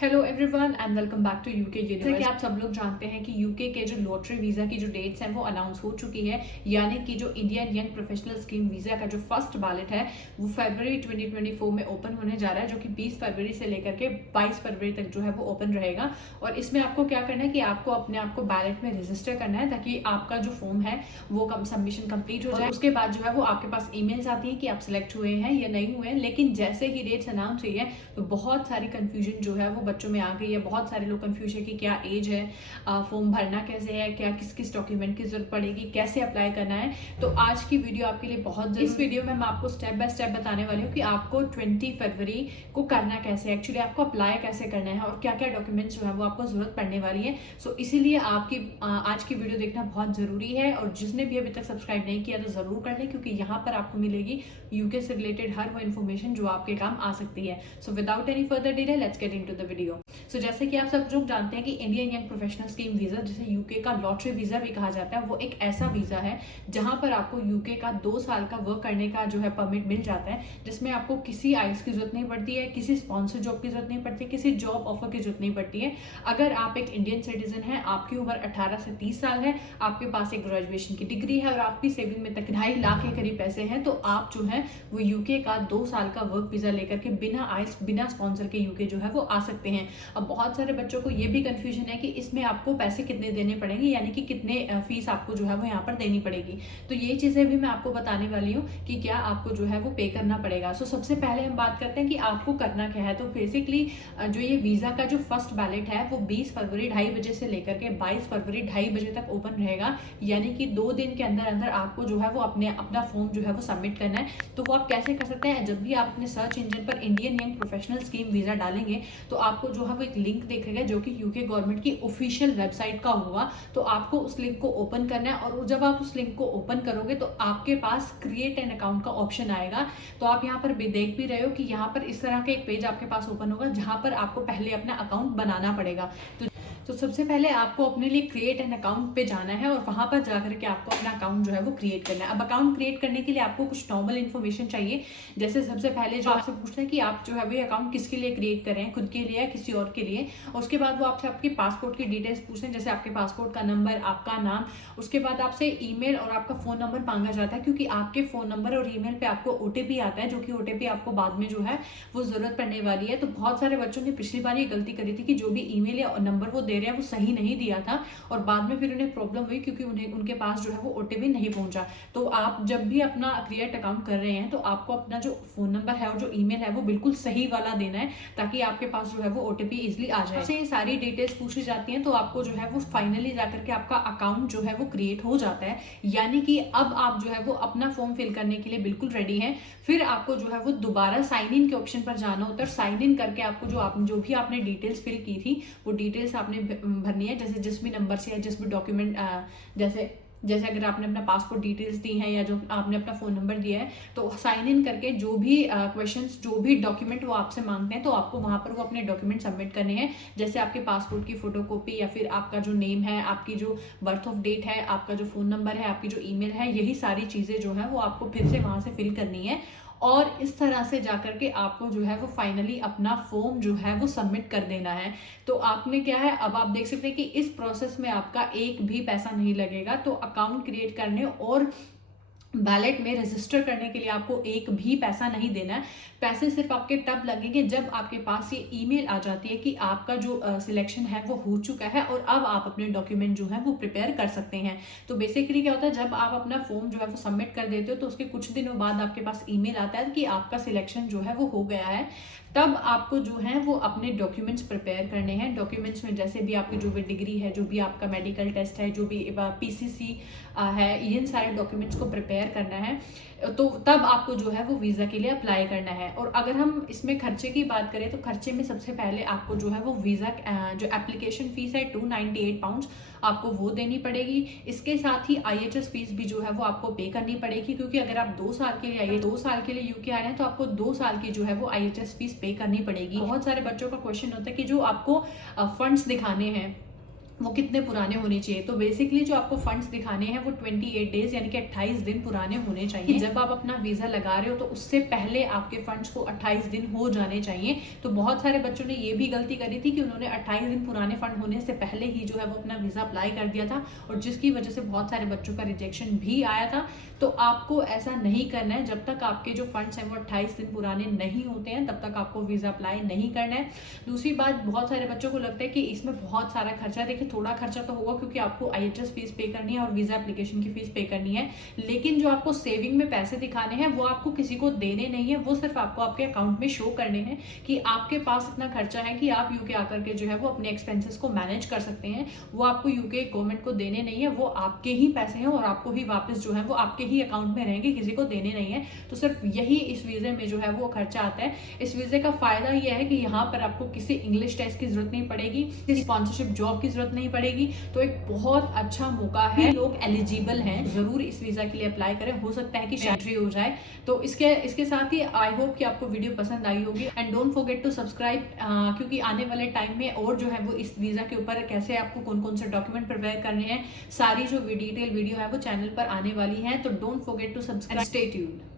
Hello everyone and welcome back to UK university. कि आप सब लोग जानते हैं कि यूके के जो लॉटरी वीज़ा की जो डेट्स हैं वो अनाउंस हो चुकी है, यानी कि जो Indian young professional scheme visa का जो फर्स्ट बैलेट है वो फरवरी 2024 में ओपन होने जा रहा है, जो कि 20 फरवरी से लेकर के 22 फरवरी तक जो है वो ओपन रहेगा। और इसमें आपको क्या करना है कि आपको अपने आप को बैलेट में रजिस्टर करना है ताकि आपका जो फॉर्म है वो सबमिशन कंप्लीट हो जाए। उसके बाद जो है वो आपके पास ईमेल्स आती है कि आप सिलेक्ट हुए हैं या नहीं हुए हैं। लेकिन जैसे ही डेट्स अनाउंस हुई है तो बहुत सारी कंफ्यूजन जो है वो बच्चों में आ गई है। बहुत सारे लोग कंफ्यूज है कि क्या एज है, फॉर्म भरना कैसे है, क्या किस किस डॉक्यूमेंट की जरूरत पड़ेगी, कैसे अप्लाई करना है। तो आज की वीडियो आपके लिए बहुत जरूरी। इस वीडियो में मैं आपको स्टेप बाय स्टेप बताने वाली हूँ कि आपको 20 फरवरी को करना कैसे, एक्चुअली आपको अप्लाई कैसे करना है और क्या क्या डॉक्यूमेंट्स जो है वो आपको जरूरत पड़ने वाली है। सो इसीलिए आपकी आज की वीडियो देखना बहुत जरूरी है। और जिसने भी अभी तक सब्सक्राइब नहीं किया तो जरूर कर ले, क्योंकि यहाँ पर आपको मिलेगी यूके से रिलेटेड हर वो इन्फॉर्मेशन जो आपके काम आ सकती है। So without any further delay let's get into the video. So जैसे कि आप सब लोग जानते हैं कि Indian young professional scheme visa, जिसे यूके का लॉटरी वीजा भी कहा जाता है, वो एक ऐसा वीजा है जहां पर आपको यूके का 2 साल का वर्क करने का जो है परमिट मिल जाता है, जिसमें आपको किसी आइल्स की जरूरत नहीं पड़ती है, किसी स्पॉन्सर जॉब की जरूरत नहीं पड़ती है, किसी जॉब ऑफर की जरूरत नहीं पड़ती है। अगर आप एक इंडियन सिटीजन है, आपकी उम्र 18 से 30 साल है, आपके पास एक ग्रेजुएशन की डिग्री है और आपकी सेविंग में तक 2.5 लाख के करीब पैसे हैं, तो आप जो है वो यूके का 2 साल का वर्क वीजा लेकर के बिना आइल्स बिना स्पॉन्सर के यूके जो है वो आ सकते हैं। अब बहुत सारे बच्चों को ये भी कंफ्यूजन है कि इसमें आपको पैसे कितने देने पड़ेंगे, यानी कि कितने फीस आपको जो है वो यहाँ पर देनी पड़ेगी। तो ये चीजें भी मैं आपको बताने वाली हूँ कि क्या आपको जो है वो पे करना पड़ेगा। सो सबसे पहले हम बात करते हैं कि आपको करना क्या है। तो बेसिकली जो ये वीजा का जो फर्स्ट बैलेट है वो 20 फरवरी 2:30 बजे से लेकर के 22 फरवरी 2:30 बजे तक ओपन रहेगा, यानी कि 2 दिन के अंदर अंदर आपको जो है वो अपना फॉर्म जो है वो सबमिट करना है। तो वो आप कैसे कर सकते हैं, जब भी आप अपने सर्च इंजन पर Indian young professional scheme visa डालेंगे तो आपको जो है वो एक लिंक दिखेगा जो कि यूके गवर्नमेंट की ऑफिशियल वेबसाइट का होगा। तो आपको उस लिंक को ओपन करना है और जब आप उस लिंक को ओपन करोगे तो आपके पास क्रिएट एन अकाउंट का ऑप्शन आएगा। तो आप यहाँ पर भी देख भी रहे हो कि यहाँ पर इस तरह का एक पेज आपके पास ओपन होगा जहां पर आपको पहले अपना अकाउंट बनाना पड़ेगा। तो सबसे पहले आपको अपने लिए क्रिएट एन अकाउंट पे जाना है और वहां पर जाकर के आपको अपना अकाउंट जो है वो क्रिएट करना है। अब अकाउंट क्रिएट करने के लिए आपको कुछ नॉर्मल इन्फॉर्मेशन चाहिए, जैसे सबसे पहले जो आपसे पूछना है कि आप जो है वो अकाउंट किसके लिए क्रिएट कर रहे हैं, खुद के लिए या किसी और के लिए। और उसके बाद वो आपसे आपके पासपोर्ट की डिटेल्स पूछते हैं, जैसे आपके पासपोर्ट का नंबर, आपका नाम। उसके बाद आपसे ईमेल और आपका फोन नंबर मांगा जाता है, क्योंकि आपके फोन नंबर और ईमेल पे आपको ओटीपी आता है, जो कि ओटीपी आपको बाद में जो है वो जरूरत पड़ने वाली है। तो बहुत सारे बच्चों ने पिछली बार ये गलती करी थी कि जो भी ईमेल या नंबर वो दे रहे हैं वो सही नहीं दिया था और बाद में फिर उन्हें प्रॉब्लम हुई, क्योंकि उनके पास जो है वो ओटीपी नहीं पहुंचा। तो आप जब भी अपना क्रिएट अकाउंट कर रहे हैं तो आपको अपना जो फोन नंबर है और जो ईमेल है वो बिल्कुल सही वाला देना है, ताकि आपके पास जो है वो ओटीपी इजिली आ जाए। आपसे ये सारी डिटेल्स पूछी जाती हैं, तो आपको जो है वो फाइनली जाकर के आपका अकाउंट जो है वो क्रिएट हो जाता है, यानी कि अब आप जो है वो अपना फॉर्म फिल करने के लिए बिल्कुल रेडी हैं। फिर आपको जो है वो दोबारा साइन इन के ऑप्शन पर जाना होता है। साइन इन करके आपको जो भी आपने डिटेल्स फिल की थी वो डिटेल्स आपने भरनी है, जैसे जिस भी नंबर से या जिस भी डॉक्यूमेंट, जैसे अगर आपने अपना पासपोर्ट डिटेल्स दी हैं या जो आपने अपना फोन नंबर दिया है, तो साइन इन करके जो भी क्वेश्चंस, जो भी डॉक्यूमेंट वो आपसे मांगते हैं, तो आपको वहां पर वो अपने डॉक्यूमेंट सबमिट करने हैं। जैसे आपके पासपोर्ट की फोटोकॉपी या फिर आपका जो नेम है, आपकी जो बर्थ ऑफ डेट है, आपका जो फोन नंबर है, आपकी जो ईमेल है, यही सारी चीजें जो है वो आपको फिर से वहां से फिल करनी है। और इस तरह से जाकर के आपको जो है वो फाइनली अपना फॉर्म जो है वो सबमिट कर देना है। तो आपने क्या है, अब आप देख सकते हैं कि इस प्रोसेस में आपका एक भी पैसा नहीं लगेगा। तो अकाउंट क्रिएट करने और बैलेट में रजिस्टर करने के लिए आपको एक भी पैसा नहीं देना है। पैसे सिर्फ आपके तब लगेंगे जब आपके पास ये ईमेल आ जाती है कि आपका जो सिलेक्शन है वो हो चुका है और अब आप अपने डॉक्यूमेंट जो है वो प्रिपेयर कर सकते हैं। तो बेसिकली क्या होता है, जब आप अपना फॉर्म जो है वो सबमिट कर देते हो तो उसके कुछ दिनों बाद आपके पास ईमेल आता है कि आपका सिलेक्शन जो है वो हो गया है। तब आपको जो है वो अपने डॉक्यूमेंट्स प्रिपेयर करने हैं। डॉक्यूमेंट्स में जैसे भी आपकी जो भी डिग्री है, जो भी आपका मेडिकल टेस्ट है, जो भी पीसीसी है, इन सारे डॉक्यूमेंट्स को प्रिपेयर करना है। तो तब आपको जो है वो वीज़ा के लिए अप्लाई करना है। और अगर हम इसमें खर्चे की बात करें तो खर्चे में सबसे पहले आपको जो है वो वीज़ा जो एप्लीकेशन फीस है 298 पाउंड्स आपको वो देनी पड़ेगी। इसके साथ ही IHS फीस भी जो है वो आपको पे करनी पड़ेगी, क्योंकि अगर आप 2 साल के लिए आइए, 2 साल के लिए यूके आ रहे हैं, तो आपको 2 साल की जो है वो IHS फीस पे करनी पड़ेगी। बहुत सारे बच्चों का क्वेश्चन होता है कि जो आपको फंड्स दिखाने हैं वो कितने पुराने होने चाहिए। तो बेसिकली जो आपको फंड्स दिखाने हैं वो 28 डेज यानी कि 28 दिन पुराने होने चाहिए। जब आप अपना वीजा लगा रहे हो तो उससे पहले आपके फंड्स को 28 दिन हो जाने चाहिए। तो बहुत सारे बच्चों ने ये भी गलती करी थी कि उन्होंने 28 दिन पुराने फंड होने से पहले ही जो है वो अपना वीजा अप्लाई कर दिया था, और जिसकी वजह से बहुत सारे बच्चों का रिजेक्शन भी आया था। तो आपको ऐसा नहीं करना है। जब तक आपके जो फंड्स हैं वो 28 दिन पुराने नहीं होते हैं तब तक आपको वीजा अप्लाई नहीं करना है। दूसरी बात, बहुत सारे बच्चों को लगता है कि इसमें बहुत सारा खर्चा है। देखिए, थोड़ा खर्चा तो होगा क्योंकि आपको IHS फीस पे करनी है और वीजा एप्लीकेशन की फीस पे करनी है, लेकिन जो आपको सेविंग में पैसे दिखाने हैं वो आपको किसी को देने नहीं है। वो सिर्फ आपको आपके अकाउंट में शो करने हैं कि आपके पास इतना खर्चा है कि आप यूके आकर के जो है वो अपने एक्सपेंसेस को मैनेज कर सकते हैं। वो आपको यूके गवर्नमेंट को देने नहीं है, वो आपके ही पैसे हैं और आपको ही वापस जो है वो आपके ही अकाउंट में रहेंगे, किसी को देने नहीं है। तो सिर्फ यही इस वीजे में जो है वो खर्चा आता है। इस वीजे का फायदा यह है कि यहाँ पर आपको किसी इंग्लिश टेस्ट की जरूरत नहीं पड़ेगी, किसी स्पॉन्सरशिप जॉब की जरूरत नहीं पड़ेगी। तो एक बहुत अच्छा मौका है, लोग एलिजिबल हैं, जरूर इस वीजा के लिए अप्लाई करें। हो सकता है कि एंट्री हो जाए। तो इसके साथ ही आई होप कि आपको वीडियो पसंद आई होगी। And don't forget to subscribe, क्योंकि आने वाले टाइम में और जो है वो इस वीजा के ऊपर कैसे आपको कौन कौन से डॉक्यूमेंट प्रिपेयर करने हैं, सारी जो डिटेल वीडियो है वो चैनल पर आने वाली है। तो don't forget to subscribe, stay tuned.